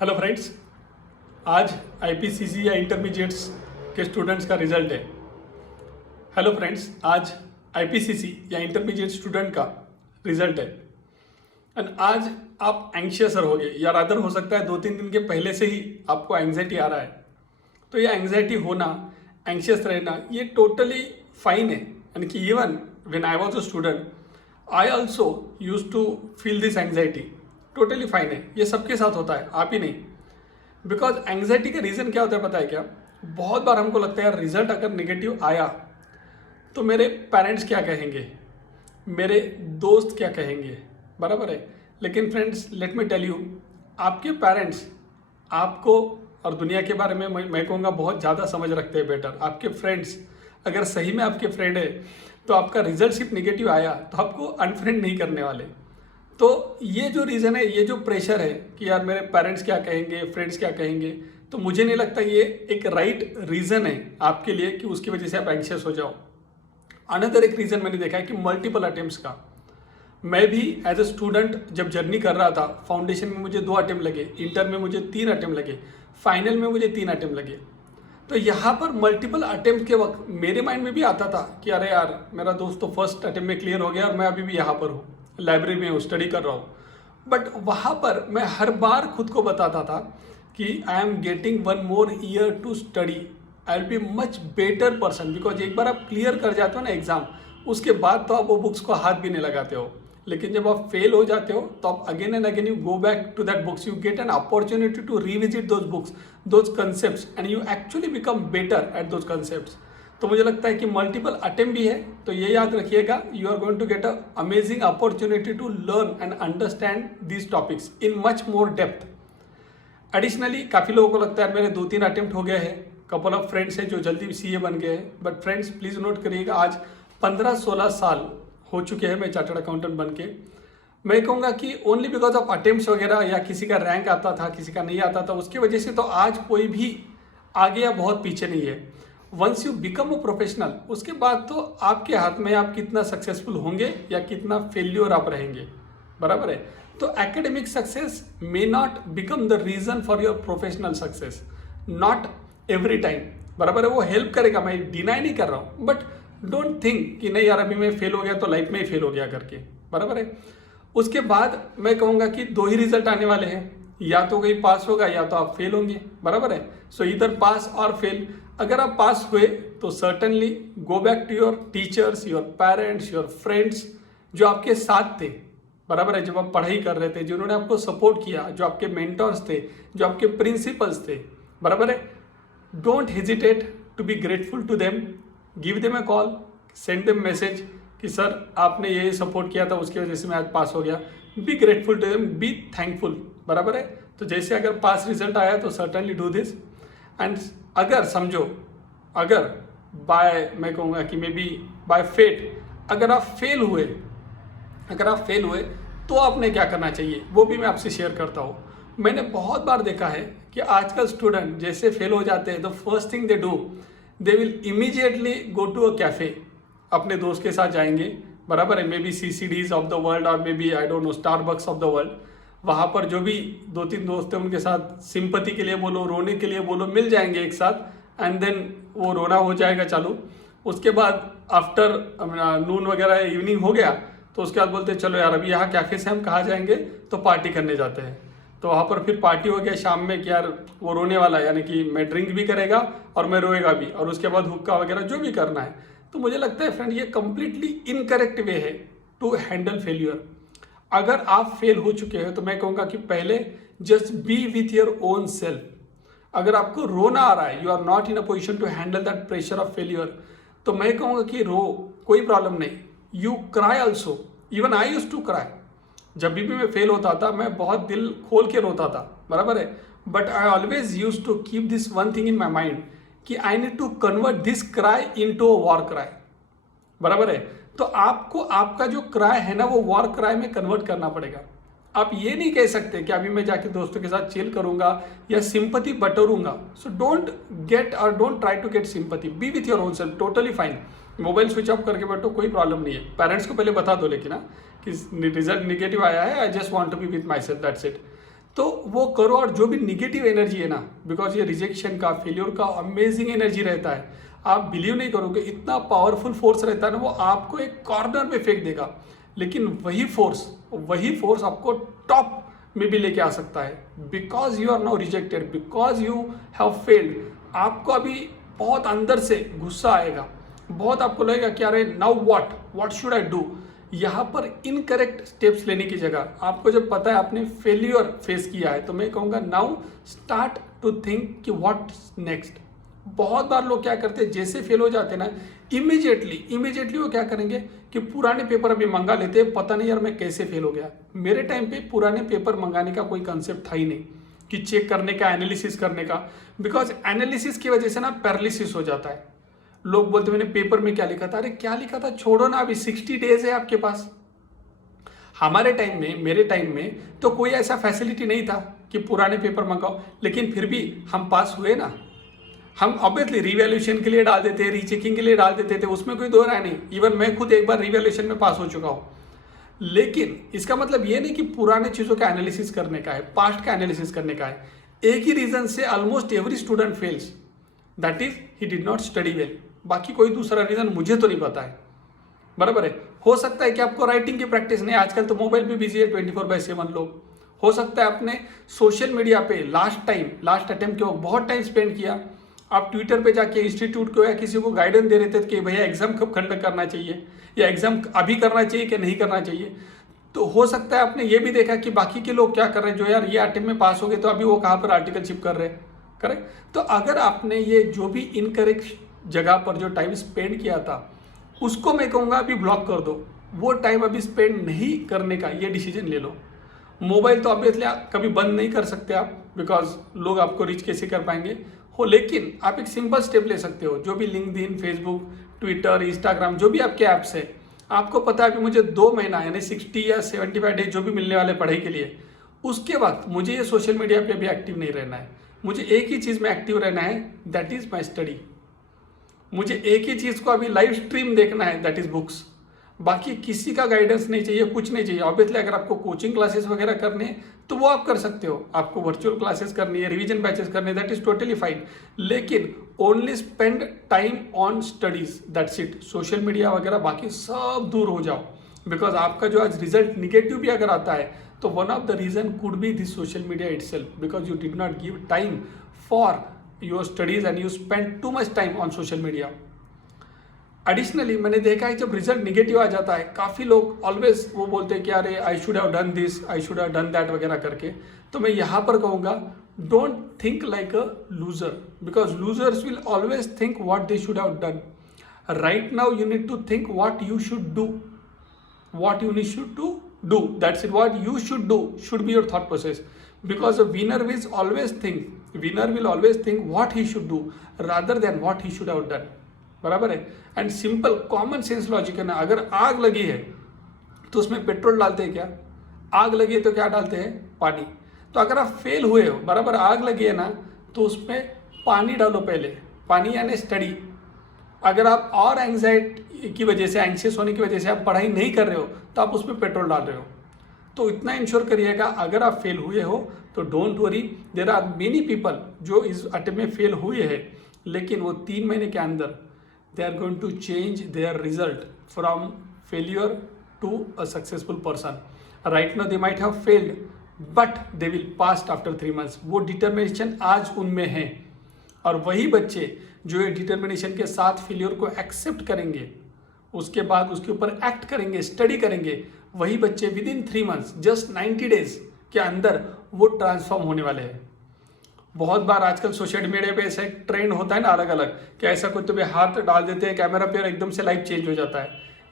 Hello friends, आज IPCC या intermediates के स्टूडेंट्स का रिजल्ट है। हेलो फ्रेंड्स, आज आईपीसीसी या इंटरमीडिएट स्टूडेंट का रिजल्ट है एंड आज आप एंग्शियस हो गए या रादर हो सकता है 2-3 दिन के पहले से ही आपको एंग्जाइटी आ रहा है। तो ये एंग्जाइटी होना, एंग्शियस रहना, ये टोटली फाइन है। यानी कि even when I was a student I also use to feel this anxiety. Totally fine है, ये सबके साथ होता है, आप ही नहीं। बिकॉज एंग्जाइटी का रीज़न क्या होता है पता है क्या? बहुत बार हमको लगता है यार रिजल्ट अगर निगेटिव आया तो मेरे पेरेंट्स क्या कहेंगे, मेरे दोस्त क्या कहेंगे, बराबर है। लेकिन friends, let me tell you, आपके पेरेंट्स आपको और दुनिया के बारे में मैं कहूँगा बहुत ज़्यादा समझ रखते हैं बेटर। आपके फ्रेंड्स अगर सही में आपके फ्रेंड है तो आपका रिजल्ट सिर्फ निगेटिव आया तो आपको अनफ्रेंड नहीं करने वाले। तो ये जो रीज़न है, ये जो प्रेशर है कि यार मेरे पेरेंट्स क्या कहेंगे, फ्रेंड्स क्या कहेंगे, तो मुझे नहीं लगता ये एक राइट रीज़न है आपके लिए कि उसकी वजह से आप एंग्शियस हो जाओ। अनदर एक रीज़न मैंने देखा है कि मल्टीपल अटेम्प्ट्स का। मैं भी एज ए स्टूडेंट जब जर्नी कर रहा था, फाउंडेशन में मुझे 2 अटेम्प्ट लगे, इंटर में मुझे 3 अटेम्प्ट लगे, फाइनल में मुझे 3 अटेम्प्ट लगे। तो यहाँ पर मल्टीपल अटेम्प्ट के वक्त मेरे माइंड में भी आता था कि अरे यार मेरा दोस्त तो फर्स्ट अटेम्प्ट में क्लियर हो गया और मैं अभी भी यहाँ पर हूँ, लाइब्रेरी में हूँ, स्टडी कर रहा हूँ। बट वहाँ पर मैं हर बार खुद को बताता था कि I am getting 1 more year to study, I will be much better person. Because एक बार आप क्लियर कर जाते हो ना एग्जाम, उसके बाद तो आप वो बुक्स को हाथ भी नहीं लगाते हो। लेकिन जब आप फेल हो जाते हो तो आप again and again you go back to that books, you get an opportunity to revisit those books, those concepts and you actually become better at those concepts. तो मुझे लगता है कि मल्टीपल अटेम्प्ट भी है तो ये याद रखिएगा, you are going to get a amazing opportunity to learn and understand these topics in much more depth. Additionally काफ़ी लोगों को लगता है मेरे 2-3 अटेम्प्ट हो गए हैं, कपल ऑफ फ्रेंड्स हैं जो जल्दी सीए बन गए हैं। बट फ्रेंड्स प्लीज़ नोट करिएगा, आज 15-16 साल हो चुके हैं मैं चार्टर्ड अकाउंटेंट बन के। मैं कहूँगा कि ओनली बिकॉज ऑफ अटेम्प्ट्स वगैरह या किसी का रैंक आता था, किसी का नहीं आता था, उसकी वजह से तो आज कोई भी आगे या बहुत पीछे नहीं है। Once you become a professional, उसके बाद तो आपके हाथ में आप कितना सक्सेसफुल होंगे या कितना फेल्योर आप रहेंगे, बराबर है। तो academic success may not become the reason for your professional success, not every time, बराबर है। वो हेल्प करेगा, मैं डिनाई नहीं कर रहा हूँ, बट डोंट थिंक कि नहीं यार अभी मैं फेल हो गया तो लाइफ में ही फेल हो गया करके, बराबर है। उसके बाद मैं कहूँगा कि 2 ही रिजल्ट आने वाले हैं, या तो कहीं पास होगा या तो आप फेल होंगे, बराबर है। सो इधर पास और फेल। अगर आप पास हुए तो certainly go back to your teachers, your parents, your friends जो आपके साथ थे, बराबर है, जब आप पढ़ाई कर रहे थे, जिन्होंने आपको सपोर्ट किया, जो आपके मेंटर्स थे, जो आपके प्रिंसिपल्स थे, बराबर है। Don't hesitate to be grateful to them, give them a call, send them message कि सर आपने ये सपोर्ट किया था, उसकी वजह से मैं आज पास हो गया। Be grateful to them, be thankful, बराबर है। तो जैसे अगर पास रिजल्ट आया तो सर्टनली डू दिस। एंड अगर समझो, अगर बाय मैं कहूँगा कि मे बी बाय फेट अगर आप फेल हुए, तो आपने क्या करना चाहिए वो भी मैं आपसे शेयर करता हूँ। मैंने बहुत बार देखा है कि आजकल स्टूडेंट जैसे फेल हो जाते हैं, the first thing they do, they will immediately go to a cafe, अपने दोस्त के साथ जाएंगे, बराबर है, maybe CCDs of the world और maybe I don't know Starbucks of the world. वहाँ पर जो भी 2-3 दोस्त हैं उनके साथ सिंपैथी के लिए बोलो, रोने के लिए बोलो, मिल जाएंगे एक साथ एंड देन वो रोना हो जाएगा चालू। उसके बाद आफ्टर नून वगैरह इवनिंग हो गया तो उसके बाद बोलते हैं चलो यार अभी यहाँ कैफे से हम कहाँ जाएंगे, तो पार्टी करने जाते हैं। तो वहाँ पर फिर पार्टी हो गया शाम में कि यार वो रोने वाला है, यानी कि मैं ड्रिंक भी करेगा और मैं रोएगा भी, और उसके बाद हुक्का वगैरह जो भी करना है। तो मुझे लगता है फ्रेंड ये कंप्लीटली इनकरेक्ट वे है टू हैंडल फेल्यूर। अगर आप फेल हो चुके हैं तो मैं कहूँगा कि पहले just be with your own self. अगर आपको रोना आ रहा है, you are not in a position to handle that pressure of failure, तो मैं कहूँगा कि रो, कोई प्रॉब्लम नहीं, you cry also. Even I used to cry. जब भी मैं फेल होता था मैं बहुत दिल खोल के रोता था, बराबर है। But I always use to keep this one thing in my mind कि I need to convert this cry into a war cry, बराबर है। तो आपको आपका जो क्राई है ना वो वॉर क्राई में कन्वर्ट करना पड़ेगा। आप ये नहीं कह सकते कि अभी मैं जाके दोस्तों के साथ चिल करूंगा या सिंपैथी बटोरूंगा। सो डोंट गेट और don't try to get sympathy, be with your own self, totally fine. Mobile switch off करके बैठो, कोई प्रॉब्लम नहीं है। पेरेंट्स को पहले बता दो लेकिन कि रिजल्ट निगेटिव आया है, I just want to be with my self, that's it. तो वो करो। और जो भी निगेटिव एनर्जी है ना, बिकॉज ये रिजेक्शन का, फेल्योर का अमेजिंग एनर्जी रहता है, आप बिलीव नहीं करोगे, इतना पावरफुल फोर्स रहता है ना, वो आपको एक कॉर्नर में फेंक देगा, लेकिन वही फोर्स आपको टॉप में भी लेके आ सकता है। Because you are now rejected, because you have failed, आपको अभी बहुत अंदर से गुस्सा आएगा, बहुत आपको लगेगा कि अरे now what should I do. यहाँ पर इनकरेक्ट स्टेप्स लेने की जगह आपको जब पता है आपने फेल्यूर फेस किया है, तो मैं कहूँगा नाउ स्टार्ट टू थिंक कि व्हाट नेक्स्ट। बहुत बार लोग क्या करते हैं, जैसे फेल हो जाते हैं ना, इमीडिएटली वो क्या करेंगे कि पुराने पेपर अभी मंगा लेते हैं, पता नहीं यार मैं कैसे फेल हो गया। मेरे टाइम पे पुराने पेपर मंगाने का कोई कंसेप्ट था ही नहीं कि चेक करने का, एनालिसिस करने का, बिकॉज एनालिसिस की वजह से ना पैरालिसिस हो जाता है। लोग बोलते मैंने पेपर में क्या लिखा था, अरे क्या लिखा था छोड़ो ना, अभी 60 डेज है आपके पास। हमारे टाइम में, मेरे टाइम में तो कोई ऐसा फैसिलिटी नहीं था कि पुराने पेपर मंगाओ, लेकिन फिर भी हम पास हुए ना। हम ऑब्वियसली रिवैल्यूएशन के लिए डाल देते, रीचेकिंग के लिए डाल देते थे, उसमें कोई दो राय नहीं। इवन मैं खुद एक बार रिवैल्यूएशन में पास हो चुका हूँ। लेकिन इसका मतलब ये नहीं कि पुराने चीज़ों का एनालिसिस करने का है, पास्ट का एनालिसिस करने का है। एक ही रीजन से almost every student fails, that is he did not study well. बाकी कोई दूसरा रीजन मुझे तो नहीं पता है, बराबर है। हो सकता है कि आपको राइटिंग की प्रैक्टिस नहीं, आजकल तो मोबाइल पे बिजी है 24/7 लोग। हो सकता है आपने सोशल मीडिया पे लास्ट अटेम्प्ट के वक्त बहुत टाइम स्पेंड किया। आप ट्विटर पे जाके इंस्टीट्यूट को या किसी को गाइडेंस दे रहे थे कि भैया एग्जाम कब कंडक्ट करना चाहिए, या एग्जाम अभी करना चाहिए कि नहीं करना चाहिए। तो हो सकता है आपने ये भी देखा कि बाकी के लोग क्या कर रहे हैं, जो यार ये अटेम्प्ट में पास हो गए तो अभी वो कहाँ पर आर्टिकल चिप कर रहे हैं, करेक्ट। तो अगर आपने ये जो भी इनकरेक्ट जगह पर जो टाइम स्पेंड किया था, उसको मैं कहूँगा अभी ब्लॉक कर दो। वो टाइम अभी स्पेंड नहीं करने का ये डिसीजन ले लो। मोबाइल तो ऑब्वियसली कभी बंद नहीं कर सकते आप, बिकॉज लोग आपको रीच कैसे कर पाएंगे हो, लेकिन आप एक सिंपल स्टेप ले सकते हो। जो भी लिंक्डइन, फेसबुक, ट्विटर, इंस्टाग्राम, जो भी आपके ऐप्स है, आपको पता है कि मुझे 2 महीना यानी 60 या 75 डेज जो भी मिलने वाले पढ़ाई के लिए, उसके वक्त मुझे ये सोशल मीडिया पे भी एक्टिव नहीं रहना है। मुझे एक ही चीज़ में एक्टिव रहना है, दैट इज़ माई स्टडी। मुझे एक ही चीज़ को अभी लाइव स्ट्रीम देखना है, दैट इज़ बुक्स। बाकी किसी का गाइडेंस नहीं चाहिए, कुछ नहीं चाहिए। ऑब्वियसली अगर आपको कोचिंग क्लासेस वगैरह करने हैं तो वो आप कर सकते हो, आपको वर्चुअल क्लासेस करनी है, रिवीजन बैचेस करने, दैट इज टोटली फाइन। लेकिन only spend time on studies, that's it. Social media वगैरह बाकी सब दूर हो जाओ, बिकॉज आपका जो आज रिजल्ट निगेटिव भी अगर आता है तो one of the reason could be this social media itself, because you did not give time for your studies and you spend too much time on social media. Additionally मैंने देखा है जब result negative आ जाता है, काफ़ी लोग always वो बोलते हैं कि अरे I should have done this, I should have done that वगैरह करके। तो मैं यहाँ पर कहूँगा don't think like a loser, because losers will always think what they should have done. Right now you need to think what you should do, what you need to do, that's it. What you should do should be your thought process, because a winner will always think what he should do rather than what he should have done, बराबर है। And simple common sense logic है ना, अगर आग लगी है तो उसमें पेट्रोल डालते हैं क्या? आग लगी है तो क्या डालते हैं? पानी। तो अगर आप फेल हुए हो, बराबर आग लगी है ना, तो उसमें पानी डालो पहले, पानी यानी स्टडी। अगर आप और एंग्जाइटी की वजह से, एंग्शियस होने की वजह से आप पढ़ाई नहीं कर रहे हो, तो आप उसमें पेट्रोल डाल रहे हो। तो इतना इंश्योर करिएगा अगर आप फेल हुए हो तो don't worry, there are many people जो इस अटेम्प्ट में फेल हुए हैं, लेकिन वो 3 महीने के अंदर they are going to change their result from failure to a successful person. Right now they might have failed but they will pass after 3 months। वो डिटर्मिनेशन आज उनमें है, और वही बच्चे जो ये डिटर्मिनेशन के साथ फेलियर को एक्सेप्ट करेंगे, उसके बाद उसके ऊपर एक्ट करेंगे, स्टडी करेंगे, वही बच्चे with in 3 months, just 90 days के अंदर वो ट्रांसफॉर्म होने वाले हैं। बहुत बार आजकल सोशल मीडिया पे ऐसा एक ट्रेंड होता है ना, अलग अलग, कि ऐसा कोई तुम्हें हाथ डाल देते हैं कैमरा पे और एकदम से लाइफ चेंज हो जाता है।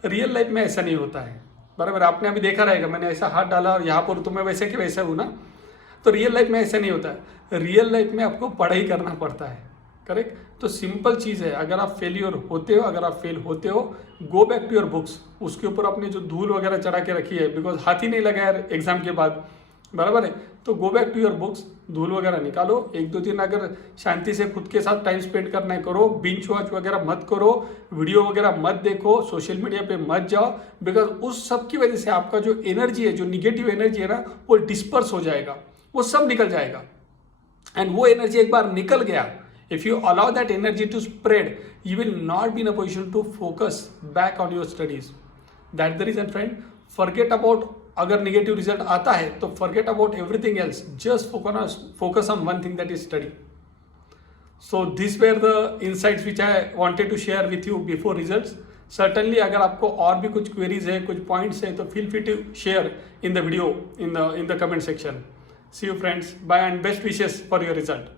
रियल लाइफ में ऐसा नहीं होता है, बराबर। आपने अभी देखा रहेगा, मैंने ऐसा हाथ डाला और यहाँ पर तुम्हें वैसे कि वैसा हूँ ना, तो रियल लाइफ में ऐसा नहीं होता है। रियल लाइफ में आपको पढ़ाई करना पड़ता है, करेक्ट। तो सिंपल चीज़ है, अगर आप फेलियर होते हो, अगर आप फेल होते हो, go back to your books. उसके ऊपर अपने जो धूल वगैरह चढ़ा के रखी है, बिकॉज हाथ ही नहीं लगा यार एग्जाम के बाद, बराबर है। तो go back to your books, धूल वगैरह निकालो। 1-2 दिन अगर शांति से खुद के साथ टाइम स्पेंड करना है करो, बिंच वॉच वगैरह मत करो, वीडियो वगैरह मत देखो, सोशल मीडिया पे मत जाओ, बिकॉज उस सब की वजह से आपका जो एनर्जी है, जो निगेटिव एनर्जी है ना, वो डिस्पर्स हो जाएगा। वो सब निकल जाएगा। एंड वो एनर्जी एक बार निकल गया, if you allow that energy to spread, you will not be in a position to focus back on your studies. That the reason friend, forget about, अगर निगेटिव रिजल्ट आता है तो forget about everything else, just focus on one thing, that is study. So this were the insights which I wanted to share with you before results. Certainly अगर आपको और भी कुछ queries है, कुछ पॉइंट्स है, तो feel free to share in the video, in the comment section. See you friends, bye and best wishes for your result.